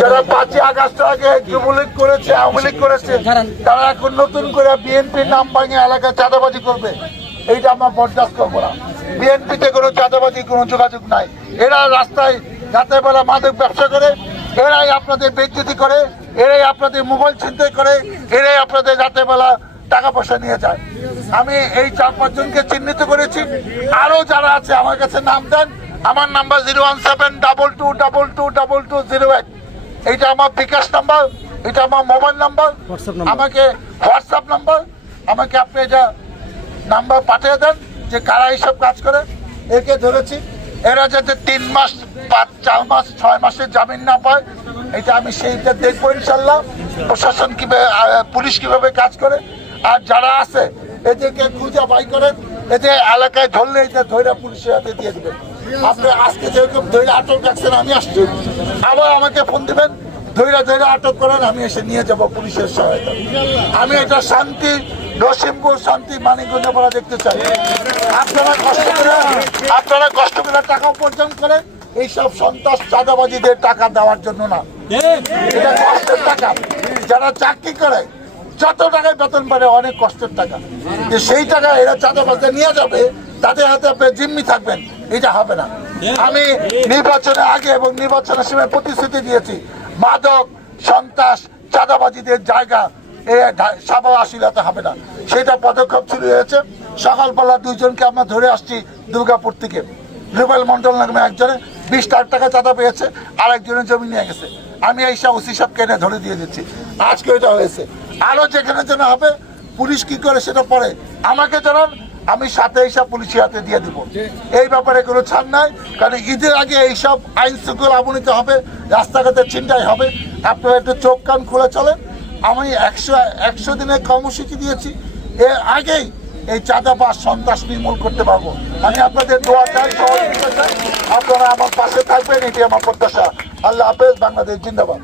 যারা 5ই আগস্ট আগে যুবলীগ করেছে, আওয়ামী লীগ করেছে, তারা এখন নতুন করে বিএনপির নাম ভাঙে এলাকায় চাঁদাবাজি করবে। এইটা আমরা বরদাস্ত করবো না। বিএনপিতে কোনো চাঁদাবাজি কোনো যোগাযোগ নাই। এরা রাস্তায় রাতের বেলা মাদক ব্যবসা করে, এরাই আপনাদের বেইজ্জতি করে, এরাই আপনাদের মোবাইল ছিনতাই করে, এরাই আপনাদের রাতের বেলা টাকা পয়সা নিয়ে যায়। আমি এই 4-5 জনকে চিহ্নিত করেছি। আরো যারা আছে আমার কাছে নাম দেন। আমার নাম্বার 01722222208। এইটা আমার বিকাশ নাম্বার, এটা আমার মোবাইল নাম্বার, আমাকে হোয়াটসঅ্যাপ নাম্বার। আমাকে আপনি এটা নাম্বার পাঠিয়ে দেন যে কারা এইসব কাজ করে। একে ধরেছি, এরা যাতে 3 মাস 4 মাস 6 মাসের জামিন না পায়, এটা আমি সেইটা দেখবো ইনশাল্লাহ। প্রশাসন কিভাবে, পুলিশ কিভাবে কাজ করে। আর যারা আছে এদেরকে খুঁজে বাই করেন, এদের এলাকায় ধরলে এটা ধৈর্য পুলিশের হাতে দিয়ে দেবেন। আপনি আজকে যেরকম ধৈর্য আটক রাখছেন, আমি আসছি, আবার আমাকে ফোন দেবেন, ধৈর্য আটক করেন, আমি এসে নিয়ে যাব পুলিশের সহায়তা। আমি এটা শান্তি নরসিংপুর, শান্তি মানিকগঞ্জ পড়া দেখতে চাই। আপনারা কষ্ট করে টাকা উপার্জন করেন, এইসব সন্ত্রাস চাঁদাবাজিদের টাকা দেওয়ার জন্য না। এটা কষ্টের টাকা। যারা চাকরি করে যত টাকায় বেতন পারে, অনেক কষ্টের টাকা, যে সেই টাকা এরা চাঁদাবাজে নিয়ে যাবে, তাদের হাতে আপনি জিম্মি থাকবেন, এটা হবে না। আমি নির্বাচনের আগে এবং নির্বাচনের সময় প্রতিশ্রুতি দিয়েছি, মাদক সন্ত্রাস চাঁদাবাজিদের জায়গা সাবা আসিলাতে হবে না। সেটা পদক্ষেপ শুরু হয়েছে। সকালবেলা 2 জনকে আমরা ধরে আসছি দুর্গাপুর থেকে। রুবেল মন্ডল নামে একজনে 20 লাখ টাকা চাঁদা পেয়েছে, আরেকজনের জমি নিয়ে গেছে। আমি এই সব ওসি সাহেবকে এনে ধরে দিয়ে দিচ্ছি। আজকে এটা হয়েছে। আরো যেখানে যেন হবে, পুলিশ কি করে সেটা পরে আমাকে জানান, আমি সাথে এইসব পুলিশের হাতে দিয়ে দিব। এই ব্যাপারে কোনো ছাড় নাই, কারণ ঈদের আগে এইসব আইন শৃঙ্খলা অবনীত হবে, রাস্তাঘাটে ছিনতাই হবে। আপনারা একটু চোখ কান খুলে চলেন। আমি 100 দিনের কর্মসূচি দিয়েছি। এর আগেই এই চাঁদাবাজ সন্ত্রাস নির্মূল করতে পারবো। আমি আপনাদের দোয়া চাই, সহযোগিতা চাই। আপনারা আমার পাশে থাকবেন, এটি আমার প্রত্যাশা। আল্লাহ হাফেজ। বাংলাদেশ জিন্দাবাদ।